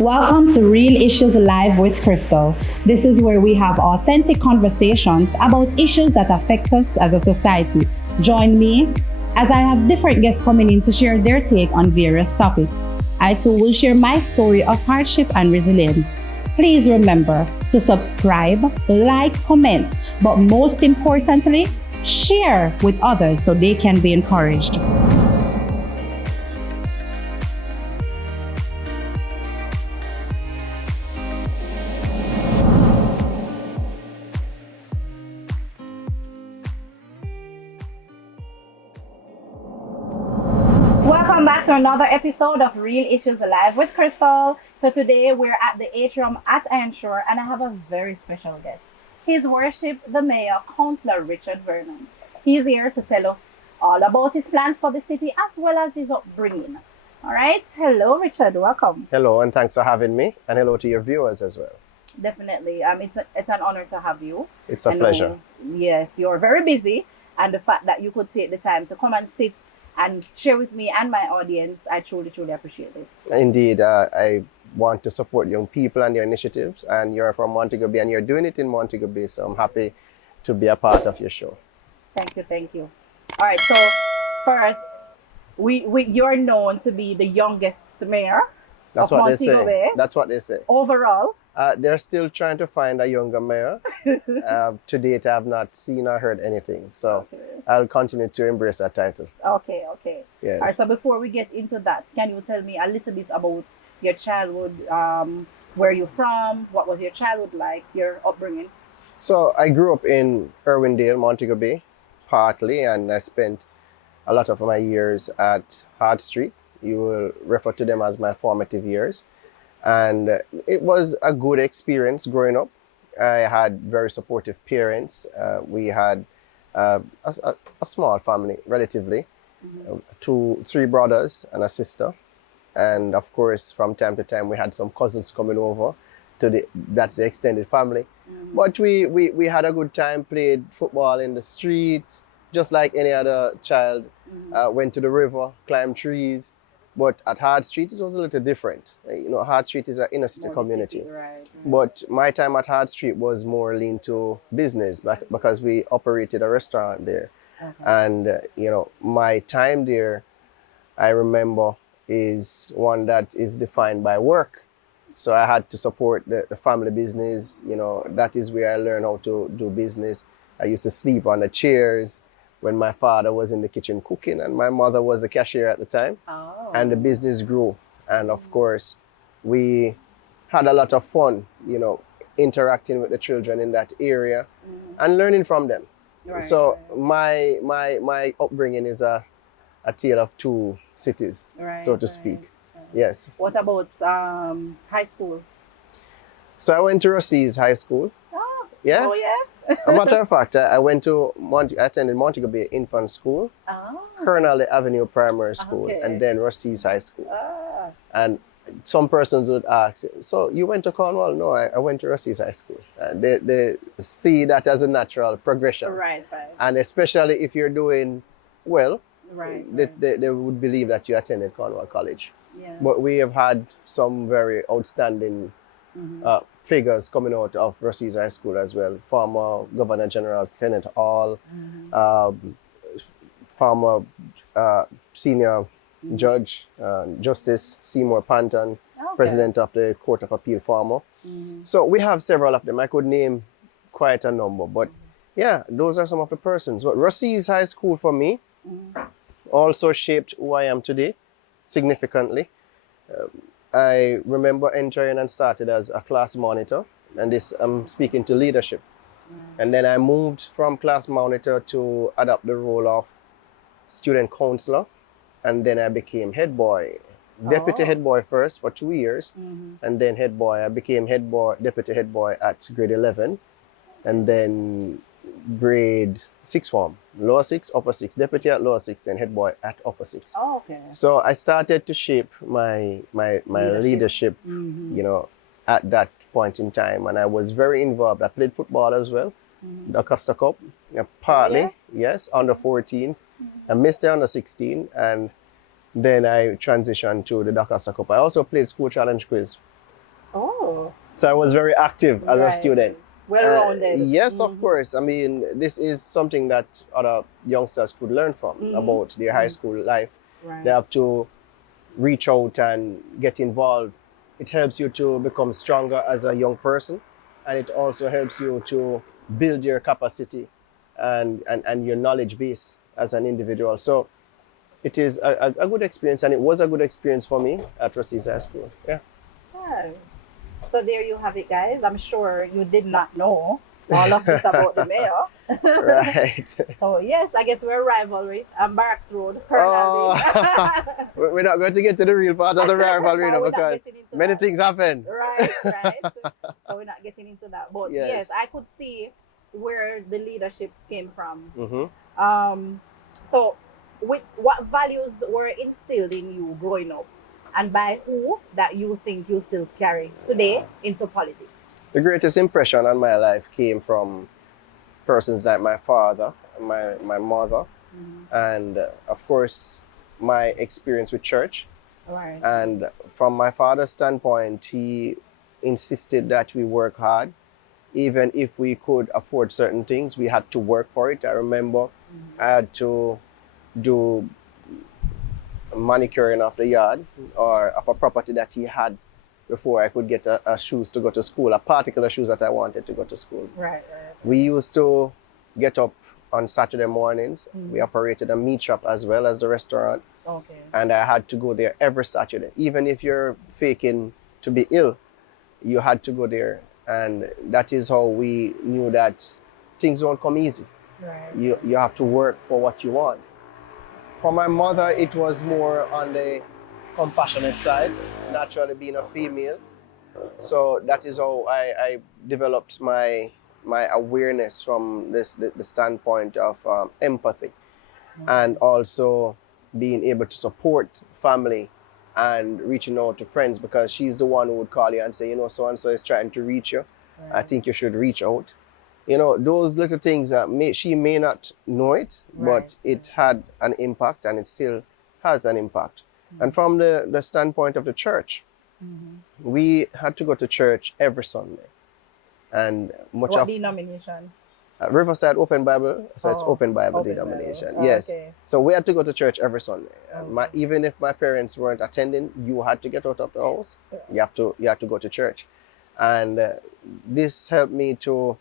Welcome to Real Issues Live with Crystal. This is where we have authentic conversations about issues that affect us as a society. Join me as I have different guests coming in to share their take on various topics. I too will share my story of hardship and resilience. Please remember to subscribe, like, comment, but most importantly, share with others so they can be encouraged. Welcome back to another episode of Real Issues Live with Crystal. So today we're at the Atrium at Ironshore and I have a very special guest. His Worship the Mayor, Councillor Richard Vernon. He's here to tell us all about his plans for the city as well as his upbringing. All right. Hello, Richard. Welcome. Hello, and thanks for having me. And hello to your viewers as well. Definitely. It's an honor to have you. It's a pleasure. Yes, you're very busy. And the fact that you could take the time to come and sit and share with me and my audience, I truly, truly appreciate this. Indeed, I want to support young people and their initiatives. And you're from Montego Bay and you're doing it in Montego Bay. So I'm happy to be a part of your show. Thank you, thank you. All right, so first, you're known to be the youngest mayor That's of what Montego they say. Bay. That's what they say. Overall. They're still trying to find a younger mayor. To date, I have not seen or heard anything. So Okay. I'll continue to embrace that title. Okay. Yes. All right, so before we get into that, can you tell me a little bit about your childhood, where you're from, what was your childhood like, your upbringing? So I grew up in Irwindale, Montego Bay, partly, and I spent a lot of my years at Hart Street. You will refer to them as my formative years. And it was a good experience growing up. I had very supportive parents. We had a small family, relatively, three brothers and a sister. And of course, from time to time, we had some cousins coming over. That's the extended family. But we had a good time, played football in the street, just like any other child. Went to the river, climbed trees. But at Hart Street, it was a little different. You know, Hart Street is an inner city community. Right. But my time at Hart Street was more lean to business because we operated a restaurant there. Okay. And, you know, my time there, I remember, is one that is defined by work. So I had to support the family business. You know, that is where I learned how to do business. I used to sleep on the chairs when my father was in the kitchen cooking and my mother was the cashier at the time. Oh. And the business grew. And of course, we had a lot of fun, you know, interacting with the children in that area and learning from them. Right, So my upbringing is a tale of two cities, right, so to speak. right. Yes. What about high school? So I went to Rossi's High School. Oh, Yeah. Oh, yeah? A matter of fact, I attended Montego Bay Infant School, Oh. Colonel Avenue Primary School, Okay. and then Rossi's High School. Ah. And some persons would ask, so you went to Cornwall? No, I went to Rossi's High School. They see that as a natural progression. Right. And especially if you're doing well, Right. they would believe that you attended Cornwall College. Yeah. But we have had some very outstanding figures coming out of Rossi's High School as well. Former Governor General Kenneth Hall, former senior judge, Justice Seymour Panton, Okay. president of the Court of Appeal former. So we have several of them. I could name quite a number, but yeah, those are some of the persons. But Rossi's High School for me also shaped who I am today significantly. I remember entering and started as a class monitor, and this I'm speaking to leadership. And then I moved from class monitor to adopt the role of student counselor, and then I became head boy. Deputy head boy first for 2 years, and then head boy. I became head boy, deputy head boy at grade 11, and then grade 6 form, lower 6, upper 6, deputy at lower 6, then head boy at upper 6. Oh, okay. So I started to shape my leadership, you know, at that point in time, and I was very involved. I played football as well, the Augusta Cup, partly, yes, under 14. I missed the under 16, and then I transitioned to the Augusta Cup. I also played school challenge quiz Oh. So I was very active as a Right. student. Well-rounded. Yes, of course. I mean, this is something that other youngsters could learn from about their high school life. Right. They have to reach out and get involved. It helps you to become stronger as a young person, and it also helps you to build your capacity and your knowledge base as an individual. So it is a good experience, and it was a good experience for me at Trustees High School. Yeah. Yeah. So there you have it, guys. I'm sure you did not know all of this about the mayor. Right. So yes, I guess we're rivalry. Barracks Road, Oh, Colonel. we're not going to get to the real part of the rivalry No, now we're not because getting into many that. things happen. Right, right. So we're not getting into that. But Yes. yes, I could see where the leadership came from. Mm-hmm. So what values were instilled in you growing up, and by who that you think you still carry today into politics? The greatest impression on my life came from persons like my father, my mother, and of course my experience with church. Right. And from my father's standpoint, he insisted that we work hard. Even if we could afford certain things, we had to work for it. I remember I had to do manicuring of the yard or of a property that he had before I could get a shoes to go to school, a particular shoes that I wanted to go to school. Right. We used to get up on Saturday mornings. We operated a meat shop as well as the restaurant. Okay. And I had to go there every Saturday. Even if you're faking to be ill, you had to go there. And that is how we knew that things don't come easy. Right. You have to work for what you want. For my mother, it was more on the compassionate side, naturally being a female. So that is how I developed my awareness from the standpoint of empathy, and also being able to support family and reaching out to friends, because she's the one who would call you and say, you know, so and so is trying to reach you. I think you should reach out. You know, those little things that she may not know it, but it had an impact, and it still has an impact. And from the standpoint of the church, we had to go to church every Sunday. And much What of denomination? Riverside Open Bible, so it's Open Bible Open denomination. Bible. Yes. Okay. So we had to go to church every Sunday. Even if my parents weren't attending, you had to get out of the house. You have to go to church. And this helped me to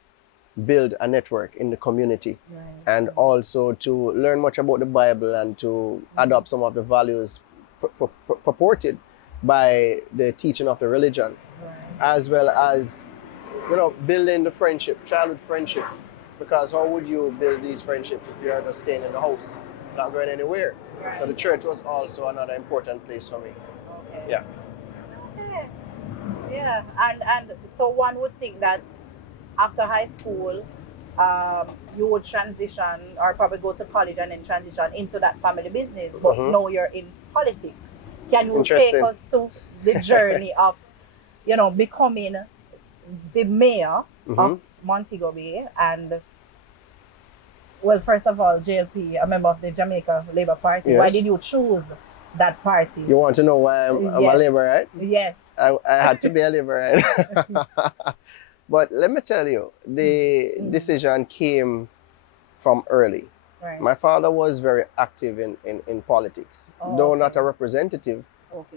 build a network in the community, and also to learn much about the Bible and to adopt some of the values purported by the teaching of the religion, as well as, you know, building the friendship, childhood friendship, because how would you build these friendships if you're just staying in the house, not going anywhere? So the church was also another important place for me. Yeah. Okay. Yeah, and so one would think that after high school, you would transition or probably go to college and then transition into that family business, but now you're in politics. Can you take us to the journey of, you know, becoming the mayor of Montego Bay? And well, first of all, JLP, a member of the Jamaica Labour Party. Why did you choose that party? You want to know why I'm a Labourite? Yes. I had to be a Labourite. But let me tell you, the decision came from early. My father was very active in politics. Though not a representative,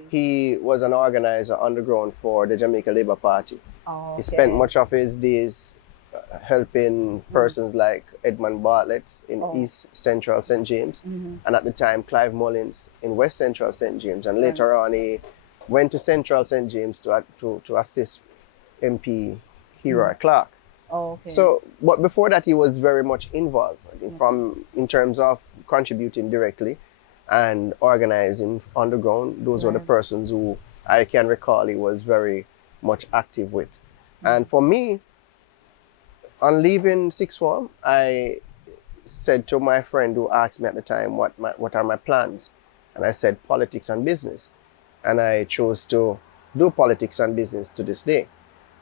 he was an organizer underground for the Jamaica Labour Party. He spent much of his days helping persons like Edmund Bartlett in East Central St. James, and at the time Clive Mullins in West Central St. James, and later on he went to Central St. James to assist MP Hero Clark. So, but before that, he was very much involved in terms of contributing directly and organizing underground. Those were the persons who I can recall he was very much active with. And for me, on leaving sixth form, I said to my friend who asked me at the time what are my plans, and I said politics and business, and I chose to do politics and business to this day.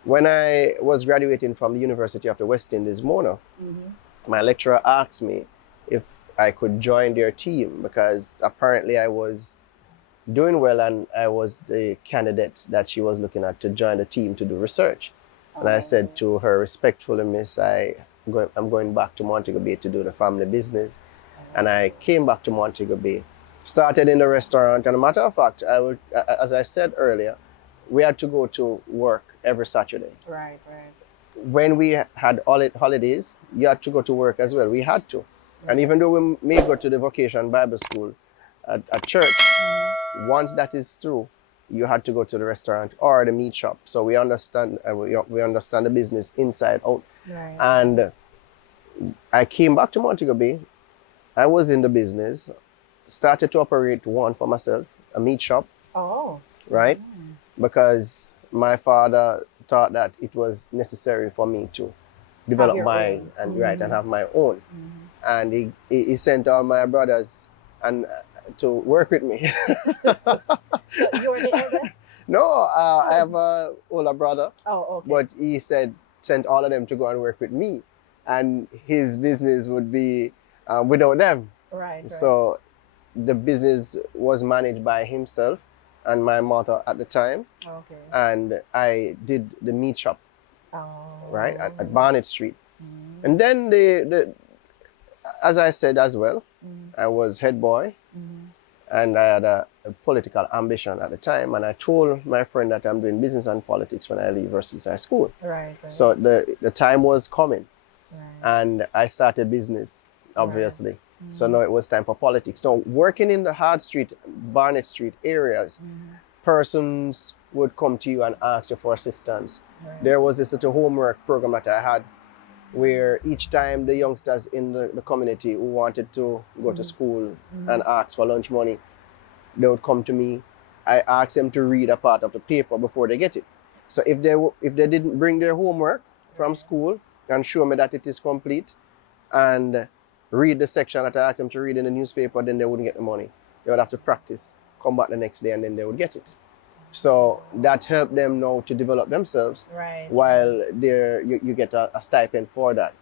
When I was graduating from the University of the West Indies, Mono, my lecturer asked me if I could join their team, because apparently I was doing well, and I was the candidate that she was looking at to join the team to do research. And I said to her respectfully, Miss, I'm going back to Montego Bay to do the family business. And I came back to Montego Bay, started in the restaurant. And a matter of fact, as I said earlier, we had to go to work every Saturday. Right. When we had holidays, you had to go to work as well. We had to. And even though we may go to the vocation Bible school at church, once that is through, you had to go to the restaurant or the meat shop. So we understand we understand the business inside out. Right. And I came back to Montego Bay. I was in the business, started to operate one for myself, a meat shop. Oh. Right? Because my father thought that it was necessary for me to develop my and have my own. And he sent all my brothers and to work with me. You're the eldest? No, I have an older brother. Oh, okay. But he sent all of them to go and work with me, and his business would be without them. Right. So the business was managed by himself and my mother at the time. Okay. And I did the meat shop, right, at Barnett Street. And then as I said as well, I was head boy, and I had a political ambition at the time. And I told my friend that I'm doing business and politics when I leave Versus High School. Right. So the time was coming, Right. and I started business, obviously. So now it was time for politics. Now, working in the Hard Street, Barnett Street areas, persons would come to you and ask you for assistance. Right. There was this little homework program that I had, where each time the youngsters in the community who wanted to go to school and ask for lunch money, they would come to me. I asked them to read a part of the paper before they get it. So if they didn't bring their homework from school and show me that it is complete and read the section that I asked them to read in the newspaper, then they wouldn't get the money. They would have to practice, come back the next day, and then they would get it. So that helped them now to develop themselves, Right. while you get a stipend for that,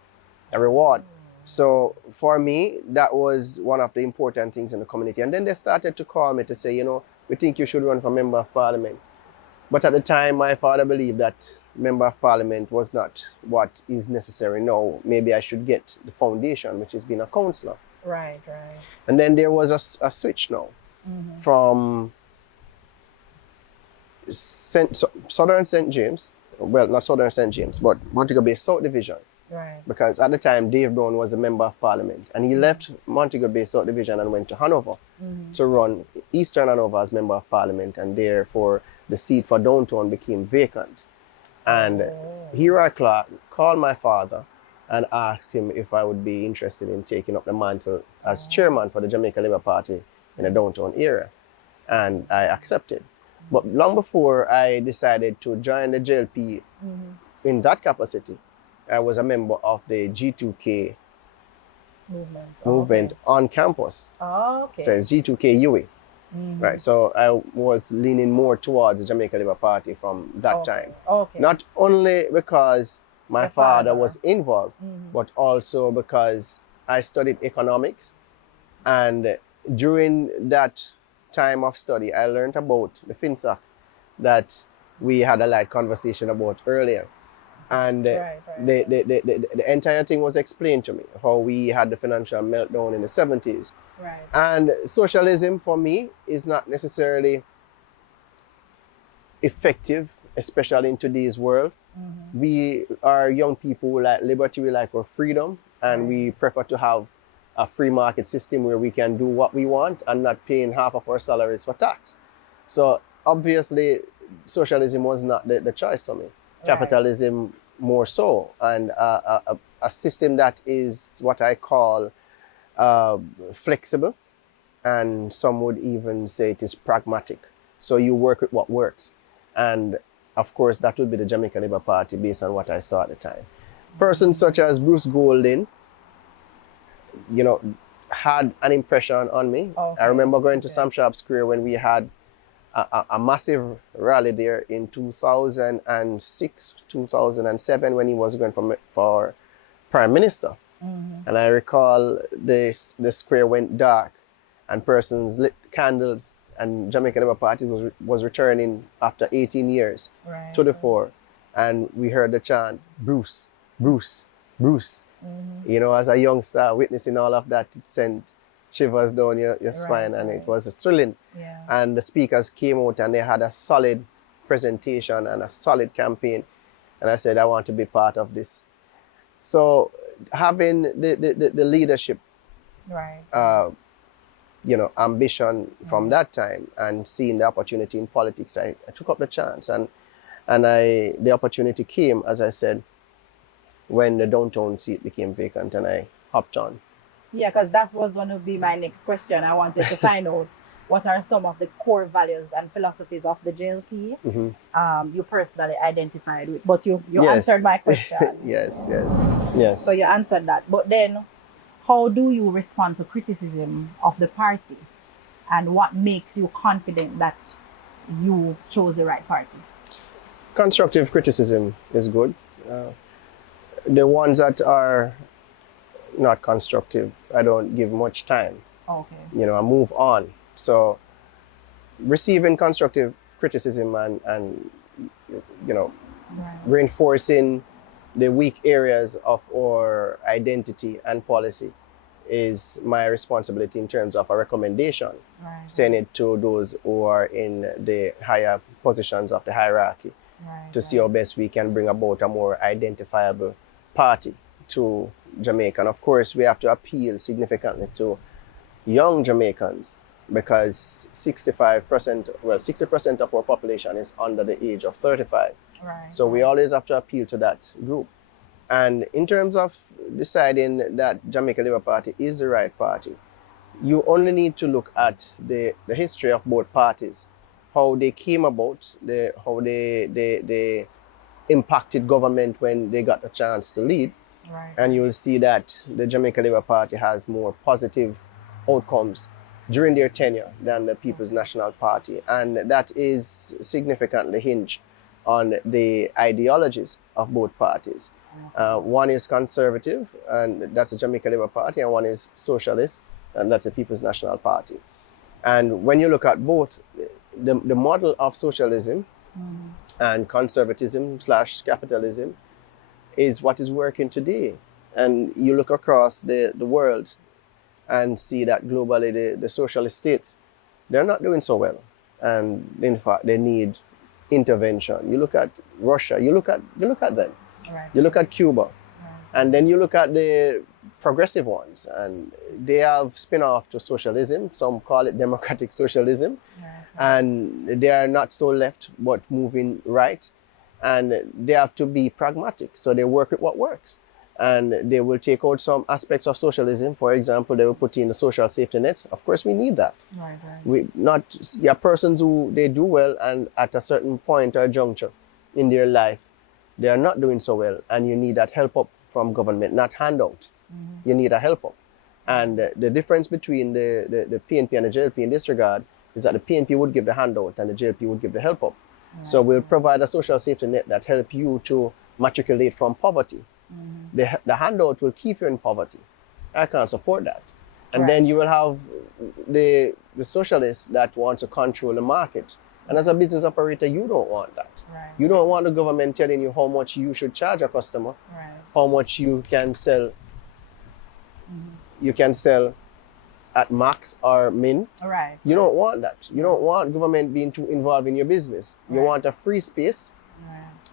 a reward. So for me, that was one of the important things in the community. And then they started to call me to say, we think you should run for Member of Parliament. But at the time, my father believed that Member of Parliament was not what is necessary now. Maybe I should get the foundation, which is being a councillor. Right. And then there was a switch now from Southern St. James, well, not Southern St. James, but Montego Bay South Division. Right. Because at the time, Dave Brown was a Member of Parliament, and he left Montego Bay South Division and went to Hanover to run Eastern Hanover as Member of Parliament, and therefore the seat for downtown became vacant. And Hero Clark called my father and asked him if I would be interested in taking up the mantle as chairman for the Jamaica Labour Party in the downtown area. And I accepted. But long before I decided to join the JLP in that capacity, I was a member of the G2K movement on campus. Oh, okay. So it's G2K UA. Right. So I was leaning more towards the Jamaica Labour Party from that time. Okay. Not only because my father was involved, but also because I studied economics. And during that time of study, I learned about the FinSAC that we had a light conversation about earlier. And the entire thing was explained to me, how we had the financial meltdown in the 70s. Right. And socialism for me is not necessarily effective, especially in today's world. We are young people who like liberty, we like our freedom, and we prefer to have a free market system where we can do what we want and not paying half of our salaries for tax. So obviously, socialism was not the choice for me. Capitalism more so, and a system that is what I call flexible, and some would even say it is pragmatic. So you work with what works. And of course, that would be the Jamaica Labour Party based on what I saw at the time. Persons such as Bruce Golding, had an impression on me. I remember going to Sam Sharp Square when we had a massive rally there in 2006, 2007, when he was going for Prime Minister. And I recall the square went dark and persons lit candles and Jamaica Labour Party was returning after 18 years Right. to the fore, and we heard the chant, Bruce, Bruce, Bruce. You know, as a youngster witnessing all of that, it sent shivers down your spine, and it was thrilling. Yeah. And the speakers came out and they had a solid presentation and a solid campaign, and I said, I want to be part of this. So having the leadership, Right. you know, ambition from that time, and seeing the opportunity in politics, I took up the chance, and the opportunity came, as I said, when the downtown seat became vacant, and I hopped on. Yeah, because that was going to be my next question. I wanted to find out what are some of the core values and philosophies of the JLP you personally identified with. But you Yes. answered my question. Yes. So you answered that. But then, how do you respond to criticism of the party? And what makes you confident that you chose the right party? Constructive criticism is good. The ones that are not constructive, I don't give much time. Okay. You know, I move on. So receiving constructive criticism and you know, reinforcing the weak areas of our identity and policy is my responsibility in terms of a recommendation. Send it to those who are in the higher positions of the hierarchy to see how best we can bring about a more identifiable party to Jamaica. And of course, we have to appeal significantly to young Jamaicans, because 60% of our population is under the age of 35. So we always have to appeal to that group. And in terms of deciding that Jamaica Labour Party is the right party, you only need to look at the history of both parties, how they came about, how they impacted government when they got a chance to lead. And you will see that the Jamaica Labour Party has more positive outcomes during their tenure than the People's National Party. And that is significantly hinged on the ideologies of both parties. One is conservative, and that's the Jamaica Labour Party, and one is socialist, and that's the People's National Party. And when you look at both, the model of socialism and conservatism / capitalism is what is working today. And you look across the world and see that globally the socialist states, they're not doing so well. And in fact, they need intervention. You look at Russia, you look at them. You look at Cuba, and then you look at the progressive ones, and they have spin-off to socialism. Some call it democratic socialism, and they are not so left but moving right, and they have to be pragmatic. So they work with what works, and they will take out some aspects of socialism. For example, they will put in the social safety nets. Of course, we need that. We not persons who they do well, and at a certain point or juncture in their life, they are not doing so well, and you need that help up from government, not handout. You need a help up. And the difference between the PNP and the JLP in this regard is that the PNP would give the handout and the JLP would give the help up. So we'll provide a social safety net that help you to matriculate from poverty. The handout will keep you in poverty. I can't support that. And then you will have the socialists that want to control the market. And as a business operator, you don't want that. You don't want the government telling you how much you should charge a customer, how much you can sell. You can sell at max or min. You don't want that. You don't want government being too involved in your business. You want a free space.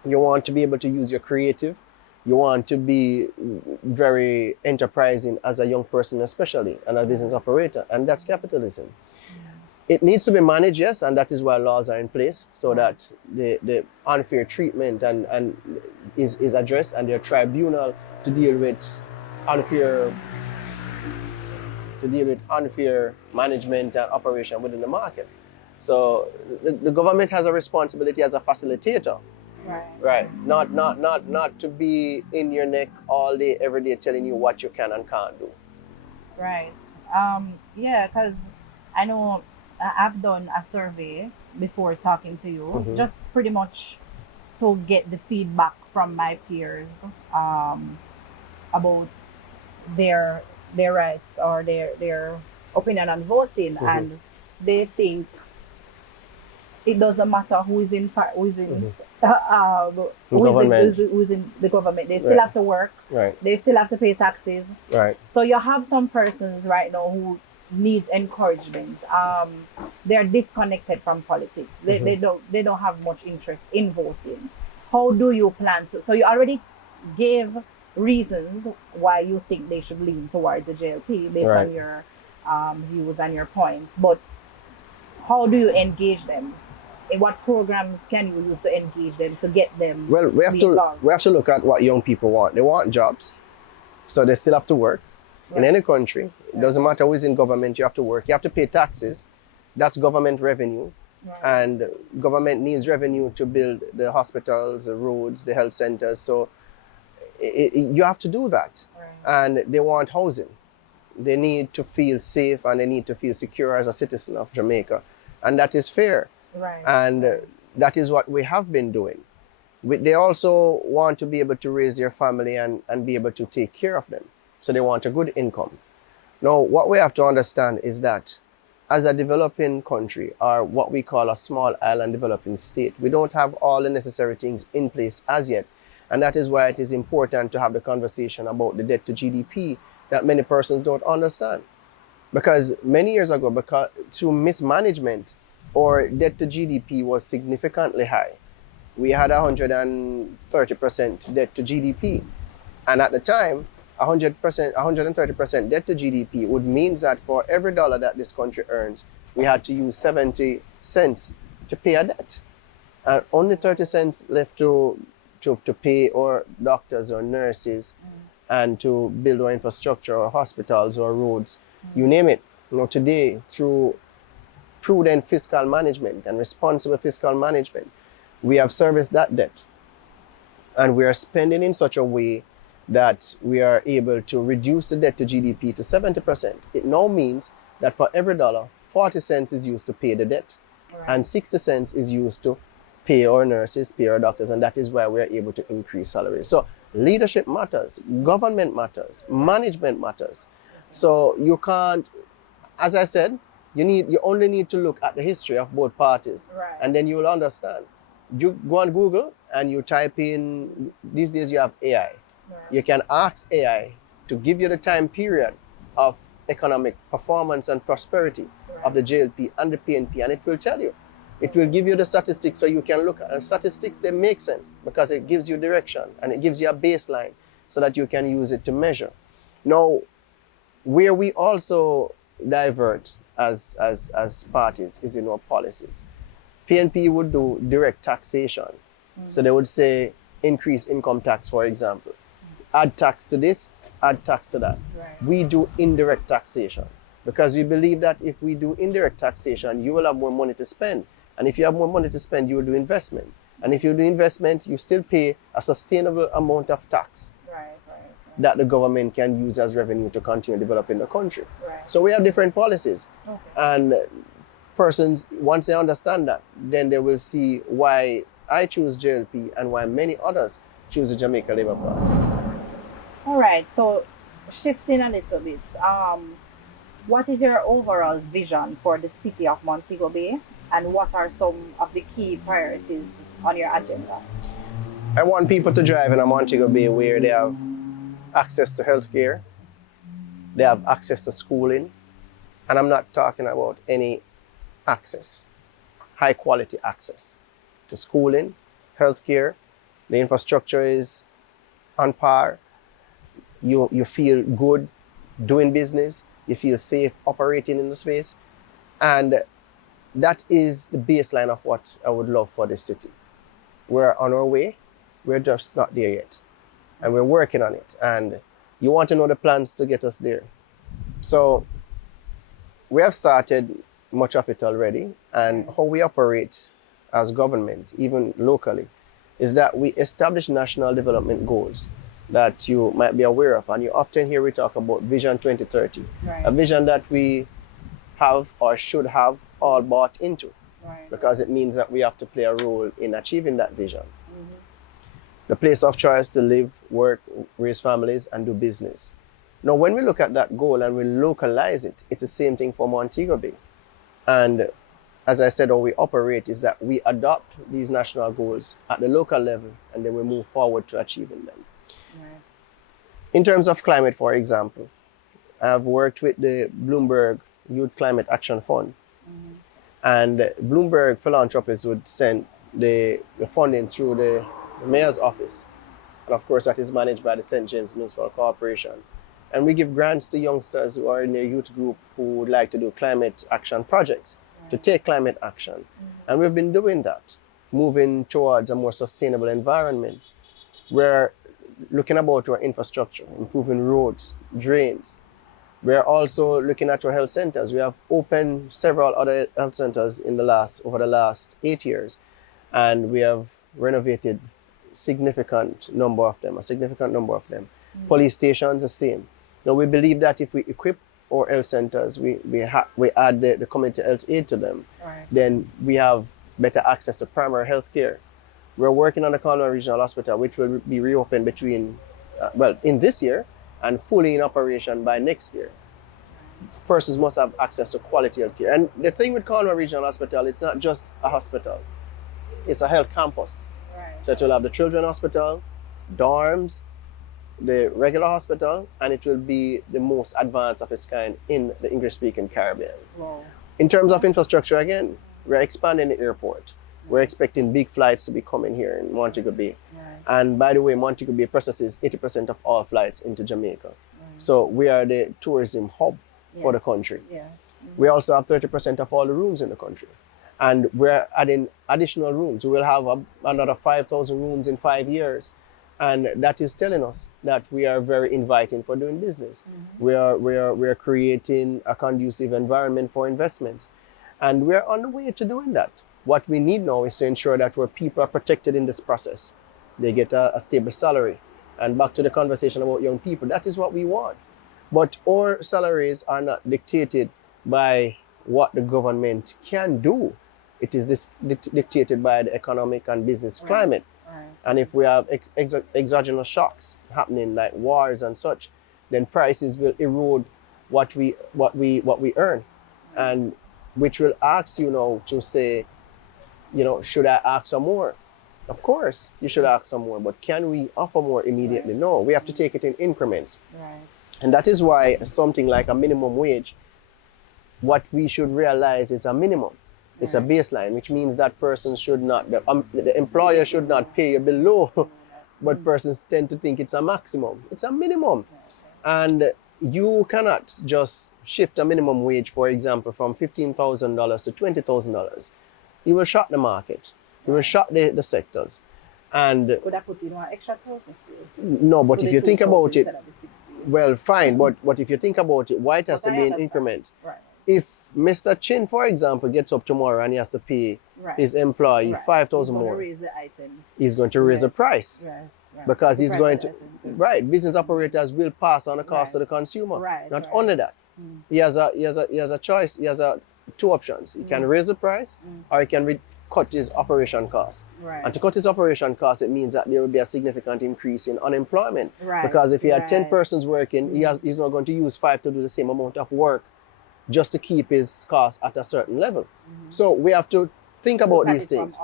You want to be able to use your creative. You want to be very enterprising as a young person, especially, and a business operator. And that's capitalism. It needs to be managed, yes, and that is why laws are in place, so that the unfair treatment and is addressed, and there's a tribunal to deal with unfair management and operation within the market. So the government has a responsibility as a facilitator. Not to be in your neck all day, every day, telling you what you can and can't do. Yeah, because I know I've done a survey before talking to you, just pretty much to get the feedback from my peers about their rights or their opinion on voting, and they think it doesn't matter who is in who is in Government. who's in the government. They still Right. have to work. Right. They still have to pay taxes. Right. So you have some persons right now who needs encouragement. They're disconnected from politics. They don't have much interest in voting. How do you plan to? So you already gave reasons why you think they should lean towards the JLP based Right. on your views and your points. But how do you engage them? In what programs can you use to engage them to get them? Well, we have to look at what young people want. They want jobs, so they still have to work. In any country, it doesn't matter who is in government, you have to work. You have to pay taxes. That's government revenue. Right. And government needs revenue to build the hospitals, the roads, the health centers. So you have to do that. Right. And they want housing. They need to feel safe and they need to feel secure as a citizen of Jamaica. And that is fair. Right. And that is what we have been doing. They also want to be able to raise their family and be able to take care of them. So they want a good income. Now, what we have to understand is that as a developing country, or what we call a small island developing state, we don't have all the necessary things in place as yet. And that is why it is important to have the conversation about the debt to GDP that many persons don't understand. Because many years ago, through mismanagement, our debt to GDP was significantly high. We had 130% debt to GDP. And at the time, 130% debt to GDP would mean that for every dollar that this country earns, we had to use 70 cents to pay a debt. And only 30 cents left to pay our doctors or nurses and to build our infrastructure or hospitals or roads, you name it. You know, today, through prudent fiscal management and responsible fiscal management, we have serviced that debt. And we are spending in such a way that we are able to reduce the debt to GDP to 70%. It now means that for every dollar, 40 cents is used to pay the debt, and 60 cents is used to pay our nurses, pay our doctors, and that is why we are able to increase salaries. So leadership matters, government matters, management matters. So you can't, as I said, you only need to look at the history of both parties, and then you will understand. You go on Google and you type in, these days you have AI. You can ask AI to give you the time period of economic performance and prosperity of the JLP and the PNP, and it will tell you. It will give you the statistics so you can look at. And statistics, they make sense because it gives you direction and it gives you a baseline so that you can use it to measure. Now, where we also divert as parties is in our policies. PNP would do direct taxation. So they would say increase income tax, for example. Add tax to this, add tax to that. We do indirect taxation because we believe that if we do indirect taxation, you will have more money to spend. And if you have more money to spend, you will do investment. And if you do investment, you still pay a sustainable amount of tax that the government can use as revenue to continue developing the country. So we have different policies. And persons, once they understand that, then they will see why I choose JLP and why many others choose the Jamaica Labour Party. All right, so shifting a little bit, what is your overall vision for the city of Montego Bay, and what are some of the key priorities on your agenda? I want people to drive in a Montego Bay where they have access to healthcare, they have access to schooling, and I'm not talking about any access, high quality access to schooling, healthcare. The infrastructure is on par. You feel good doing business, you feel safe operating in the space, and that is the baseline of what I would love for this city. We're on our way, we're just not there yet, and we're working on it, and you want to know the plans to get us there. So we have started much of it already, and how we operate as government, even locally, is that we establish national development goals that you might be aware of, and you often hear we talk about Vision 2030, a vision that we have or should have all bought into, because it means that we have to play a role in achieving that vision. The place of choice to live, work, raise families, and do business. Now, when we look at that goal and we localize it, it's the same thing for Montego Bay. And as I said, how we operate is that we adopt these national goals at the local level and then we move forward to achieving them. Right. In terms of climate, for example, I've worked with the Bloomberg Youth Climate Action Fund. And Bloomberg philanthropists would send the funding through the mayor's office. And of course, that is managed by the St. James Municipal Corporation. And we give grants to youngsters who are in their youth group who would like to do climate action projects, to take climate action. And we've been doing that, moving towards a more sustainable environment. We're looking about our infrastructure, improving roads, drains. We're also looking at our health centers. We have opened several other health centers over the last 8 years, and we have renovated a significant number of them. Police stations, the same. Now, we believe that if we equip our health centers, we add the community health aid to them, then we have better access to primary health care. We're working on the Conway Regional Hospital, which will be reopened in this year and fully in operation by next year. Persons must have access to quality health care. And the thing with Conway Regional Hospital, it's not just a hospital, it's a health campus. So it will have the children's hospital, dorms, the regular hospital, and it will be the most advanced of its kind in the English-speaking Caribbean. Wow. In terms of infrastructure, again, we're expanding the airport. We're expecting big flights to be coming here in Montego Bay. And by the way, Montego Bay processes 80% of all flights into Jamaica. So we are the tourism hub for the country. We also have 30% of all the rooms in the country. And we're adding additional rooms. We will have another 5,000 rooms in 5 years. And that is telling us that we are very inviting for doing business. We are creating a conducive environment for investments. And we're on the way to doing that. What we need now is to ensure that our people are protected in this process. They get a stable salary. And back to the conversation about young people, that is what we want. But our salaries are not dictated by what the government can do. It is dictated by the economic and business climate. And if we have exogenous shocks happening like wars and such, then prices will erode what we earn. And which will ask you now to say, should I ask some more? Of course, you should ask some more, but can we offer more immediately? No, we have to take it in increments. And that is why something like a minimum wage, what we should realize is a minimum. It's a baseline, which means that person should not, the employer should not pay you below, but persons tend to think it's a maximum. It's a minimum. And you cannot just shift a minimum wage, for example, from $15,000 to $20,000. You will shock the market. You will shock the sectors. And could I put in one extra $1,000? No, but if you think about it, well, fine, but if you think about it, why it has to be an increment? If Mr. Chin, for example, gets up tomorrow and he has to pay his employee $5,000 more, he's going to raise the price. Because he's going to, business operators will pass on the cost to the consumer. Not only that, he has a choice, he has two options. He can raise the price or he can cut his operation costs. And to cut his operation costs, it means that there will be a significant increase in unemployment. Because if he had 10 persons working, he's not going to use 5 to do the same amount of work just to keep his costs at a certain level. So we have to think about these things,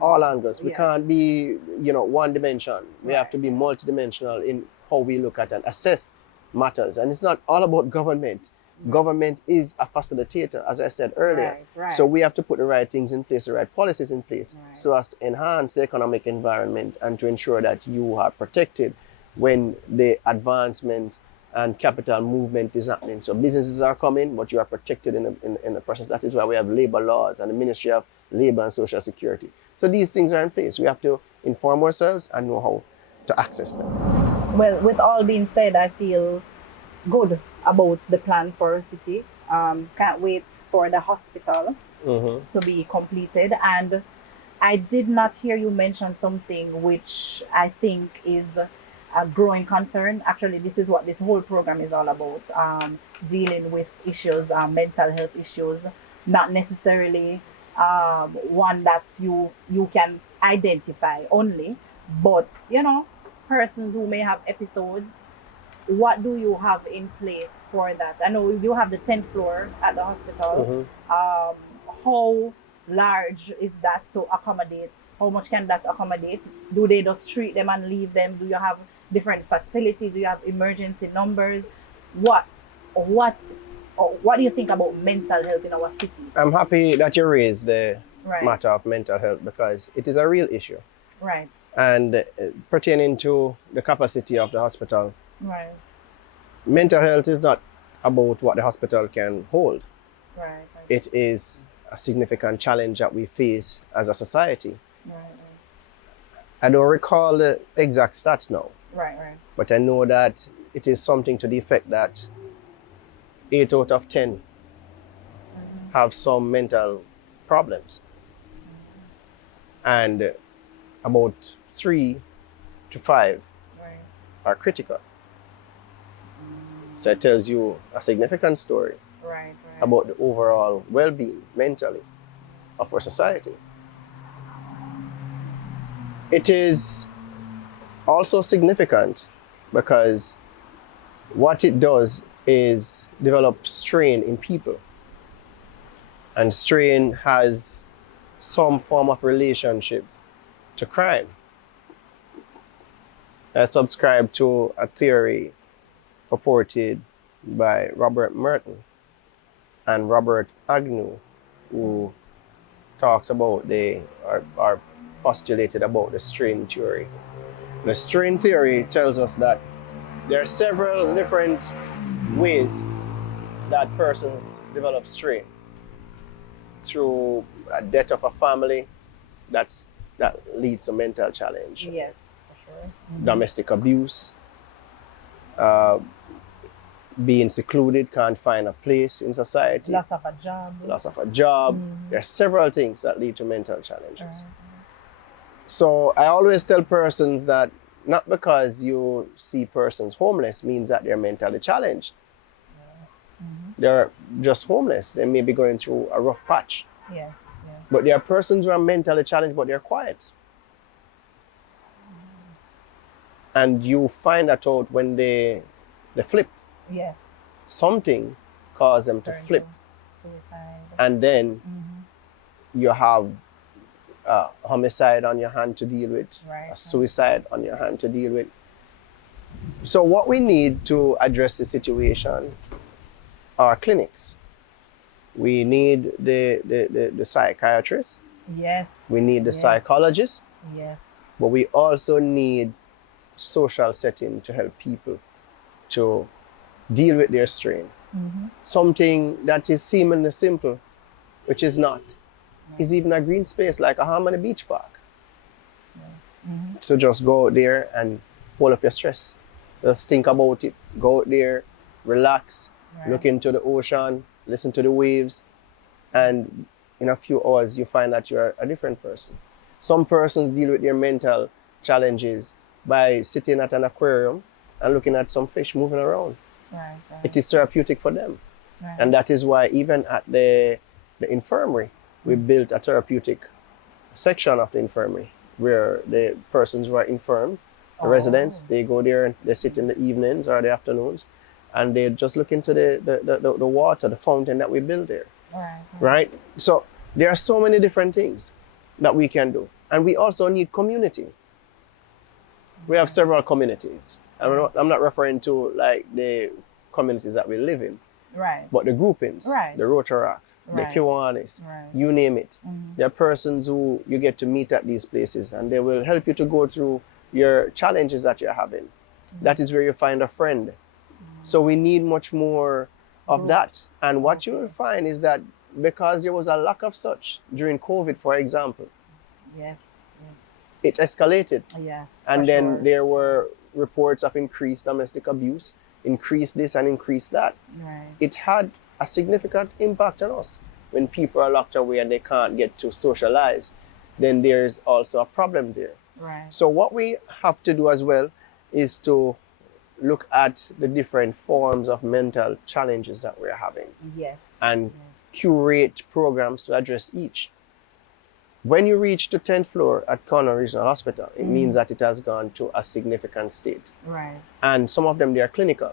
all angles. We can't be, one dimension. We have to be multidimensional in how we look at and assess matters. And it's not all about government. Government is a facilitator, as I said earlier. So we have to put the right things in place, the right policies in place, so as to enhance the economic environment and to ensure that you are protected when the advancement and capital movement is happening. So businesses are coming, but you are protected in the process. That is why we have labor laws and the Ministry of Labor and Social Security. So these things are in place. We have to inform ourselves and know how to access them. Well, with all being said, I feel good about the plans for our city. Can't wait for the hospital to be completed. And I did not hear you mention something which I think is a growing concern. Actually, this is what this whole program is all about, dealing with issues, mental health issues, not necessarily one that you can identify only, but persons who may have episodes. What do you have in place for that? I know you have the 10th floor at the hospital. How large is that to accommodate? How much can that accommodate? Do they just treat them and leave them? Do you have different facilities? Do you have emergency numbers? What do you think about mental health in our city? I'm happy that you raised the Right. matter of mental health because it is a real issue. Right. And pertaining to the capacity of the hospital, Right. mental health is not about what the hospital can hold. Right. Right. It is a significant challenge that we face as a society. Right. I don't recall the exact stats now, Right. Right. but I know that it is something to the effect that 8 out of 10 have some mental problems. And about 3 to 5 Right. are critical. So it tells you a significant story Right. Right. about the overall well-being mentally of our society. It is also significant because what it does is develop strain in people. And strain has some form of relationship to crime. I subscribe to a theory purported by Robert Merton and Robert Agnew, who talks about or postulated about the strain theory. The strain theory tells us that there are several different ways that persons develop strain. Through a death of a family, that leads to mental challenge. Yes, for sure. Domestic abuse, being secluded, can't find a place in society, Loss of a job. loss of a job. There are several things that lead to mental challenges. So I always tell persons that not because you see persons homeless means that they're mentally challenged. They're just homeless. They may be going through a rough patch. Yes. Yes. But there are persons who are mentally challenged, but they're quiet. And you find that out when they flip. Yes. Something caused them to Turn flip. Suicide. And then you have a homicide on your hand to deal with, Right. a suicide on your hand to deal with. So what we need to address the situation are clinics. We need the psychiatrists, Yes. we need the Yes. psychologists, Yes. but we also need social setting to help people to deal with their strain. Something that is seemingly simple, which is not, is even a green space like a Harmony Beach Park. So just go out there and pull up your stress. Just think about it. Go out there, relax, look into the ocean, listen to the waves, and in a few hours you find that you're a different person. Some persons deal with their mental challenges by sitting at an aquarium and looking at some fish moving around. Right. It is therapeutic for them. Right. And that is why even at the infirmary, we built a therapeutic section of the infirmary where the persons who are infirm, the residents, they go there and they sit in the evenings or the afternoons and they just look into the water, the fountain that we built there. Right? So there are so many different things that we can do. And we also need community. We have several communities. I'm not referring to like the communities that we live in, Right. but the groupings, Right. the Rotaract, the Right. Kiwanis, Right. you name it. There are persons who you get to meet at these places and they will help you to go through your challenges that you're having. That is where you find a friend. So we need much more of that. And what you will find is that because there was a lack of such during COVID, for example, Yes. it escalated. Yes. And for then sure. there were reports of increased domestic abuse, increased this and increased that. Right. It had a significant impact on us. When people are locked away and they can't get to socialize, then there's also a problem there. Right. So what we have to do as well is to look at the different forms of mental challenges that we're having Yes. and curate programs to address each. When you reach the 10th floor at Cornwall Regional Hospital, it means that it has gone to a significant state. Right. And some of them, they are clinical.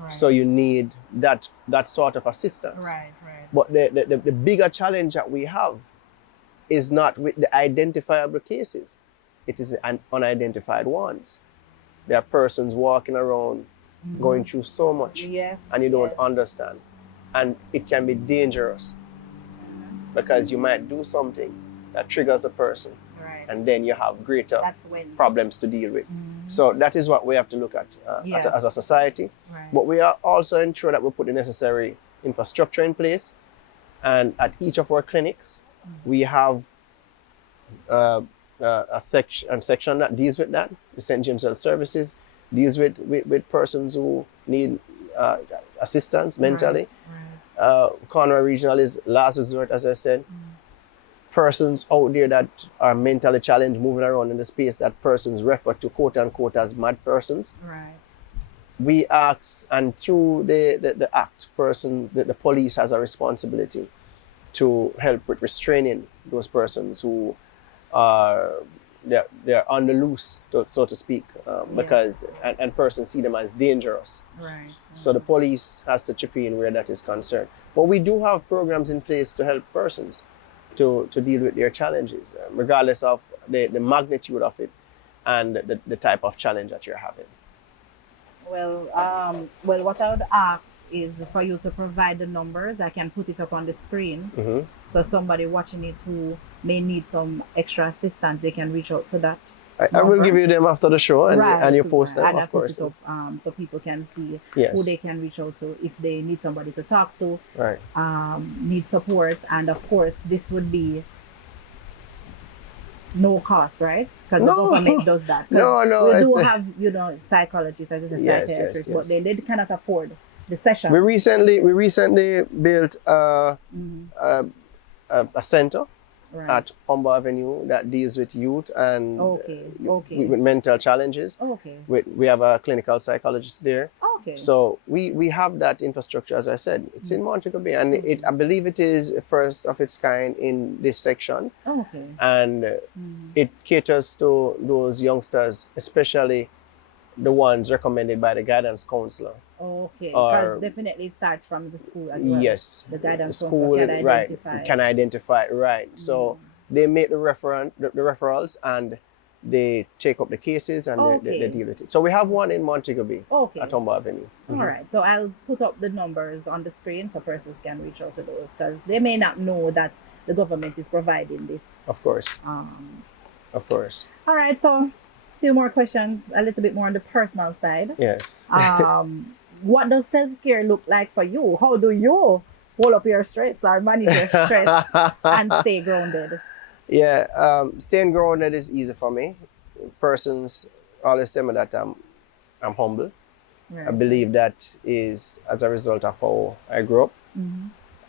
Right. So you need that sort of assistance. Right. Right. But the bigger challenge that we have is not with the identifiable cases. It is an unidentified ones. There are persons walking around going through so much, Yes. and you don't yes. understand. And it can be dangerous because you might do something that triggers a person, Right. and then you have greater That's when. problems to deal with. So that is what we have to look at, Yeah. as a society. Right. But we are also ensure that we put the necessary infrastructure in place. And at each of our clinics, we have a section that deals with that. The St. James Health Services deals with persons who need assistance mentally. Right. Conroy Regional is last resort, as I said. Persons out there that are mentally challenged, moving around in the space that persons refer to, quote unquote, as mad persons. Right. We ask, and through the act, the police has a responsibility to help with restraining those persons who are they're on the loose, so to speak, because and persons see them as dangerous. Right. So the police has to chip in where that is concerned. But we do have programs in place to help persons to deal with their challenges, regardless of the magnitude of it and the type of challenge that you're having. Well, what I would ask is for you to provide the numbers. I can put it up on the screen. So somebody watching it who may need some extra assistance, they can reach out to that. I will give you them after the show, and you post them, and I of course. put it up, so people can see Yes. who they can reach out to if they need somebody to talk to, Right. need support, and of course this would be no cost, right? Because the No. government does that. 'Cause No, we do it's- have, psychologists, as I said, Yes, psychiatrists, yes, but yes. they cannot afford the session. We recently built a center Right. at Humber Avenue that deals with youth and Okay. with mental challenges. Okay. We have a clinical psychologist there. Okay. So we have that infrastructure, as I said. It's in Montego Bay, and I believe it is first of its kind in this section. Okay. And it caters to those youngsters, especially the ones recommended by the guidance counselor. Okay. Or- Because definitely it starts from the school as well. Yes, The guidance the counselor school, can right, identify. can identify, right. So they make the referrals, and they take up the cases, and they Okay. deal with it. So we have one in Montego Bay Okay. at Humber Avenue. All right. So I'll put up the numbers on the screen so persons can reach out to those, because they may not know that the government is providing this. Of course, of course. All right. So a few more questions, a little bit more on the personal side. Yes. What does self-care look like for you? How do you hold up your stress or manage your stress and stay grounded? Yeah, staying grounded is easy for me. Persons always tell me that I'm humble. Right. I believe that is as a result of how I grew up,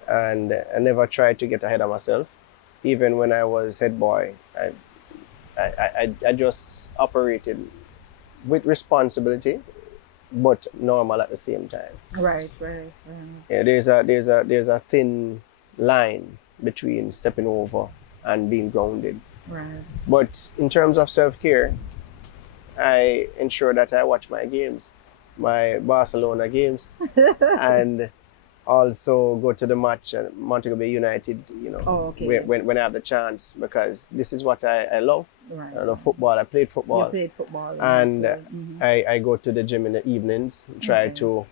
and I never tried to get ahead of myself. Even when I was head boy, I just operated with responsibility, but normal at the same time. Right. Yeah, there's a thin line between stepping over and being grounded. Right. But in terms of self-care, I ensure that I watch my games, my Barcelona games, and also go to the match at Montego Bay United, when I have the chance, because this is what I love. Right. I love football. I played football. You played football. And Mhm. I go to the gym in the evenings, try to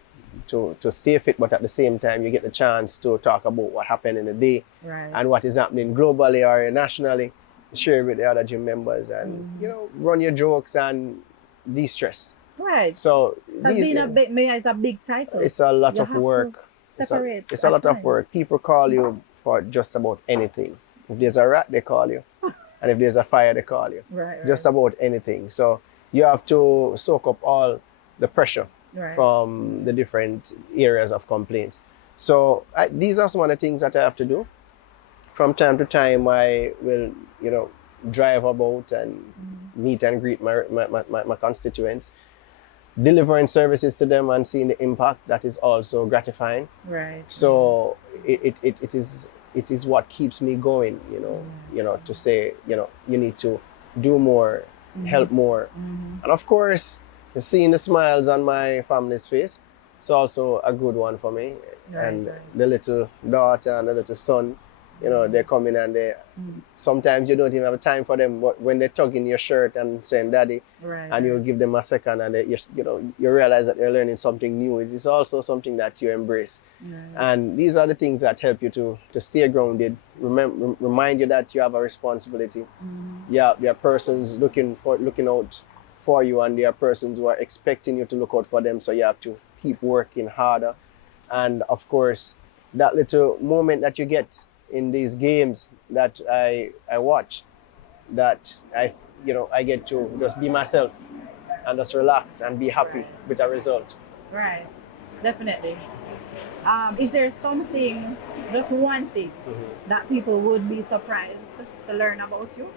stay fit, but at the same time you get the chance to talk about what happened in the day Right. and what is happening globally or nationally, share with the other gym members, and run your jokes and de-stress. Right. So Because these- being a big mayor is a big title. it's a lot You of have to work. separate It's a at lot of times. work. People call you for just about anything. If there's a rat, they call you. And if there's a fire, they call you. Right. Just about anything. So you have to soak up all the pressure right. from the different areas of complaints. So these are some of the things that I have to do. From time to time, I will, drive about and meet and greet my constituents, delivering services to them and seeing the impact. That is also gratifying. Right. So it is what keeps me going, to say, you need to do more, help more. And of course, seeing the smiles on my family's face, it's also a good one for me. Right, and right. the little daughter and the little son, You know, they come in and they sometimes you don't even have time for them, but when they tug in your shirt and saying daddy, Right. and you give them a second and they, you know, you realize that they're learning something new. It is also something that you embrace. And these are the things that help you to stay grounded, remind you that you have a responsibility. Yeah, there are persons looking out for you, and there are persons who are expecting you to look out for them, so you have to keep working harder. And of course, that little moment that you get in these games that I watch, that I get to just be myself and just relax and be happy with a result. Right, definitely. Is there something, just one thing, that people would be surprised to learn about you?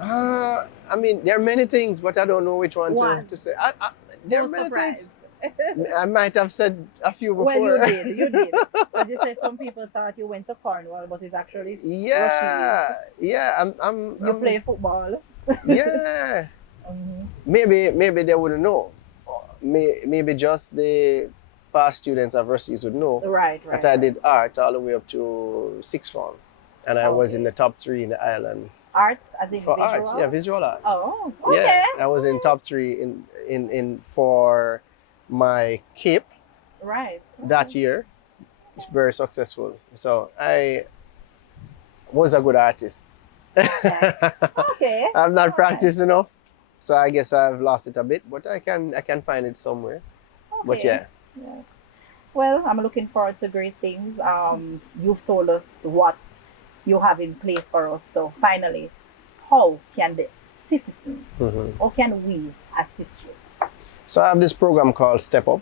I mean, there are many things, but I don't know which one to say. There are many things. I might have said a few before. Well, you did. Because you said some people thought you went to Cornwall, but it's actually yeah. You play football. Yeah. Maybe they wouldn't know. Maybe just the past students of Rusty's would know. Right. That I did art all the way up to sixth form, and I was in the top 3 in the island. Art, as in for visual? art, yeah, visual art. Oh, okay. Yeah, I was in top 3 in for my cape. Right. That year. It's very successful. So I was a good artist. Okay. I've not practiced enough, so I guess I've lost it a bit, but I can find it somewhere. Okay. But yeah. Yes. Well, I'm looking forward to great things. You've told us what you have in place for us. So finally, how can the citizens, how can we assist you? So I have this program called Step Up,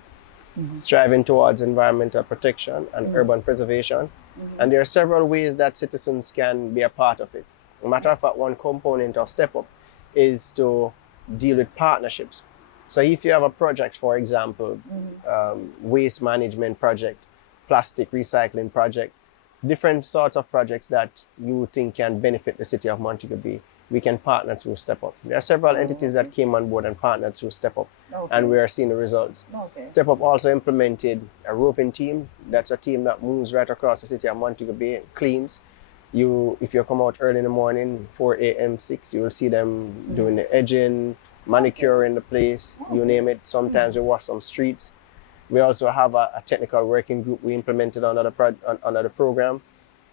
striving towards environmental protection and urban preservation. And there are several ways that citizens can be a part of it. As a matter of fact, one component of Step Up is to deal with partnerships. So if you have a project, for example, waste management project, plastic recycling project, different sorts of projects that you think can benefit the city of Montego Bay, we can partner through Step Up. There are several entities that came on board and partnered through Step Up, and we are seeing the results. Step Up also implemented a roving team. That's a team that moves right across the city of Montego Bay and cleans. If you come out early in the morning, 4 a.m., 6, you will see them doing the edging, manicuring the place, you name it. Sometimes we wash some streets. We also have a technical working group we implemented under the program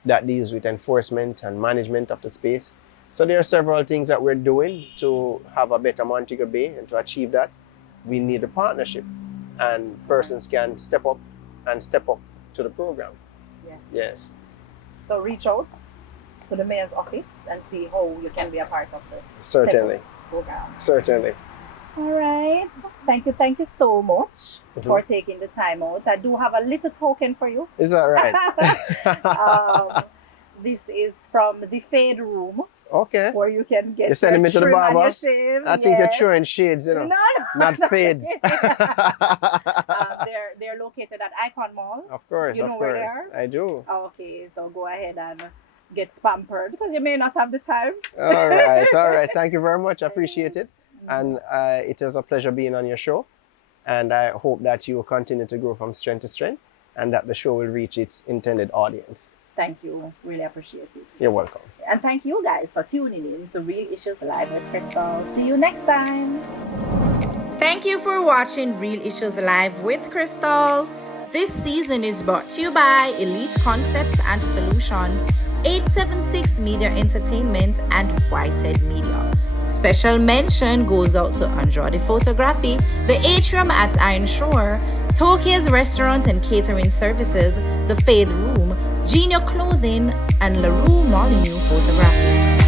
that deals with enforcement and management of the space. So there are several things that we're doing to have a better Montego Bay, and to achieve that, we need a partnership, and persons can step up to the program. Yes. So reach out to the mayor's office and see how you can be a part of the Certainly. program. Certainly. All right. Thank you so much for taking the time out. I do have a little token for you. Is that right? This is from the Fade Room. Okay. Where you can get You're sending me to the barber? I think you're yes. showing shades, you know. No. Not fades. They're located at Icon Mall. Of course, you know where they are? I do. Okay, so go ahead and get pampered because you may not have the time. All right. Thank you very much. I appreciate it. And it was a pleasure being on your show. And I hope that you will continue to grow from strength to strength, and that the show will reach its intended audience. Thank you. Really appreciate it. You're welcome. And thank you guys for tuning in to Real Issues Live with Crystal. See you next time. Thank you for watching Real Issues Live with Crystal. This season is brought to you by Elite Concepts and Solutions, 876 Media Entertainment, and Whitehead Media. Special mention goes out to Andrade Photography, the Atrium at Ironshore, Tokykyia's Restaurant and Catering Services, the Faderoom, Genio Clothing, and Larue Molyneaux Photography.